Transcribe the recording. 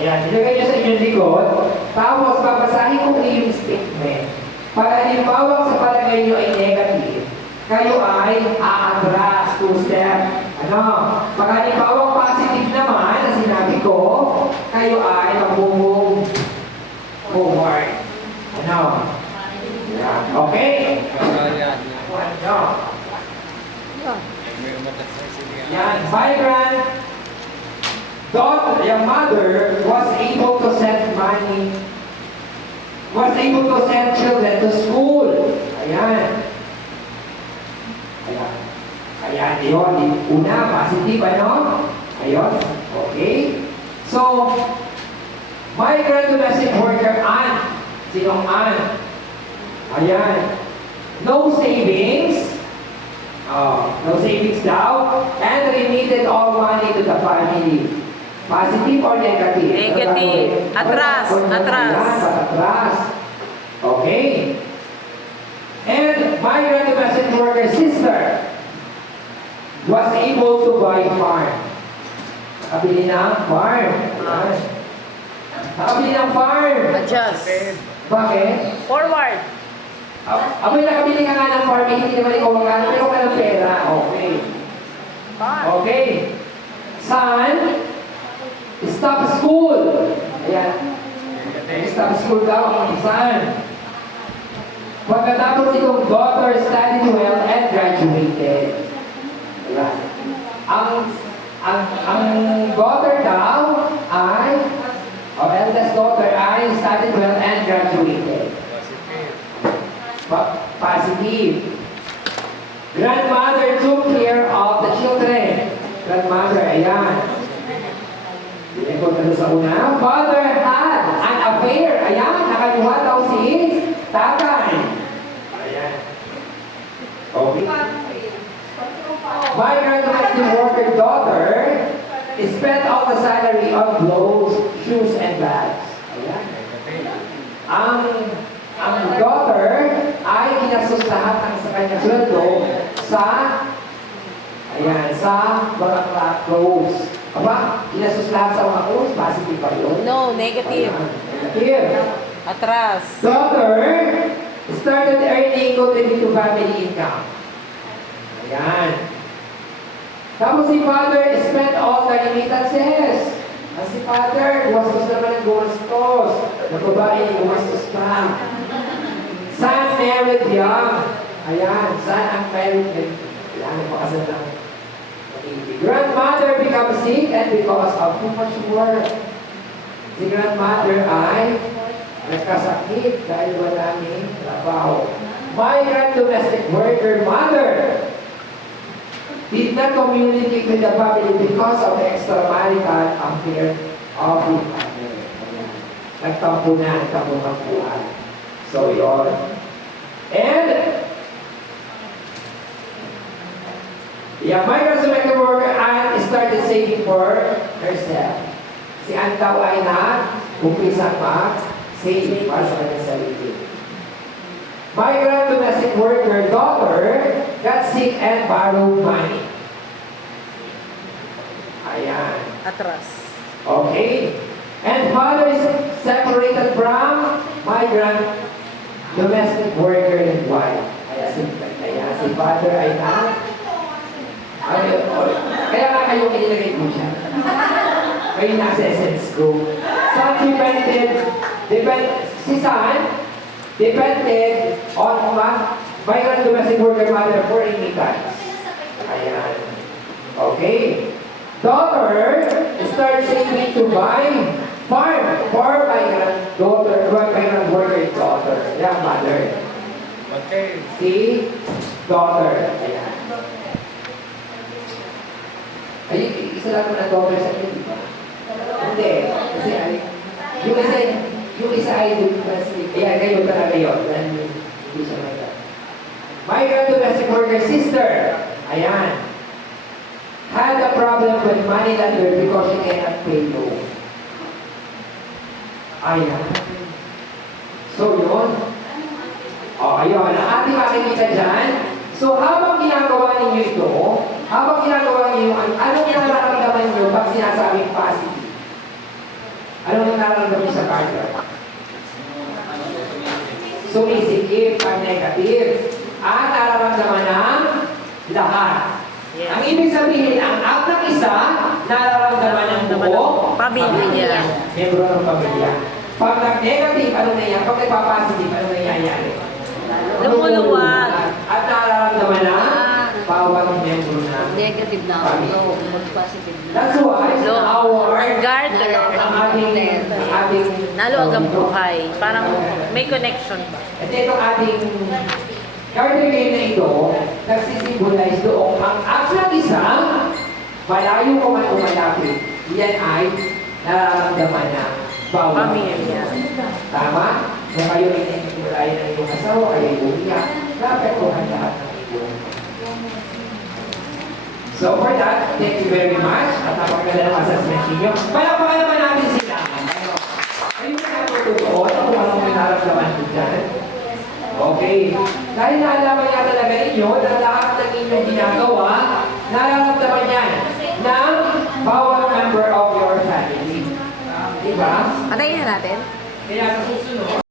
Ayan, ilagay nyo sa inyong likod. Tapos, babasahin ko kayo yung statement. Pag halimbawa sa palagay nyo ay negative, kayo ay aatras, 2 step. Ano? Pag halimbawa positive naman, na sinabi ko, kayo ay mag-move forward. Ano? Ayan. Okay? Ano? Yan, migrant daughter, yung mother was able to send money, was able to send children to school. Ayan. Ayan. Ayan, yun. Una, positive, ano? Ayun. Okay. So, migrant domestic worker, Ann. Sinong Ann? Ayan. No savings. No savings daw. And remitted all money to the family. Positive or negative? Negative. Atras. Atras. Ayan, atras. Okay. And migrant domestic worker sister was able to buy farm. Nakabili ng farm. Ayan. Nakabili ng farm. Adjust. Bakit? Forward. Amoy nakabili ka nga ng farm, hindi naman ikaw magkano, pero ka ng pera. Okay. Okay. Son, stop school. Ayan. Stop school daw ang son. Pagkatapos itong daughter studied well and graduated. Ayan. Ang daughter daw ay, eldest daughter ay studied well and graduated. Positive. Grandmother took care of the children. Grandmother, ayan. Binigod na sa una. Father had an affair. Ayan, nakaluha daw si tatay. Ayan. Okay. Migrant domestic worker daughter spent all the salary on clothes, shoes, and bags. Ayan. Ang daughter ay ginastos lahat ng sa kanyang sweldo sa mga clothes. Aba, ginastos lahat sa mga clothes, positive ba yun? No, negative. Negative. Atras. Daughter started earning contributing to family income. Ayan. Tapos si father spent all the remittances. Si father, gumastos naman ng gumastos. Ang babae, gumastos pa. Son married young. Ayan, son ang married. Ayan, napakasal ng grandmother becomes sick and because of too much work. Si grandmother ay nagkasakit dahil wala ni trabaho. Migrant domestic worker mother did not communicate with the family because of the extramarital affair of the family. Nagtampo na, nagtampo-tampuan. So, yun. And, migrant domestic worker Ann started saving for herself. Si Ann daw ay umpisa mag-save para sa kanyang sarili. Migrant domestic worker daughter got sick and borrowed money. Ayan. Atras. Okay. And father is separated from migrant domestic worker and wife. Kaya si father ay kaya nga kayo inilagay ko siya. Kayo nasa essence ko. Son si son depended on migrant domestic worker mother for remittance. Ayan. Okay. Daughter starts saving to buy farm for migrant worker daughter. Yeah, mother. Okay. Si daughter. Ayan. Ay, isa lang na daughter sa inyo, di ba? Hindi. Kasi yung isa ay domestic. Ayan, kayo talaga yun. Hindi siya migrant. Migrant domestic worker sister. Ayan. Had a problem with money lender because she cannot pay loan. Ayan. So, yun. Ayun. Ang ating makikita dyan. So, habang ginagawa ninyo ito, anong nararamdaman nyo pag sinasabing positive? Anong nararamdaman niyo sa partner? Sumisikip pag negative. At nararamdaman ng lahat. Yes. Ang ibig sabihin, ang out ng isa, nararamdaman ng buo. Pamilya. Membro ng pamilya. Pag nag-negative, ano nangyayari? Pag nagpa-positive, ano nangyayari? Lumuluwag. At nararamdaman ng bawat membro na Negative na pamilya. ako. Positive na. That's why our Garter. ang ating Lalo ang buhay. Parang may connection ba? At itong ating garter game na ito, nagsisimbolize doon ang ng isa, malayo ko man umalapit, yan ay nararamdaman na bawat Pamilya. Tama? Kung kayo ay nagkulay ng iyong asawa, kayo ay umiyak, naapektuhan lahat ng iyong. So for that, thank you very much. At napakaganda ng assessment ninyo. Palakpakan naman natin sila. Ayun na natutuon kung anong may nararamdaman ko dyan. Okay. Dahil naalaman nga talaga ninyo na lahat ng inyong ginagawa, nararamdaman yan ng bawat member of your family. Diba? Patayin na natin. Kaya sa susunod,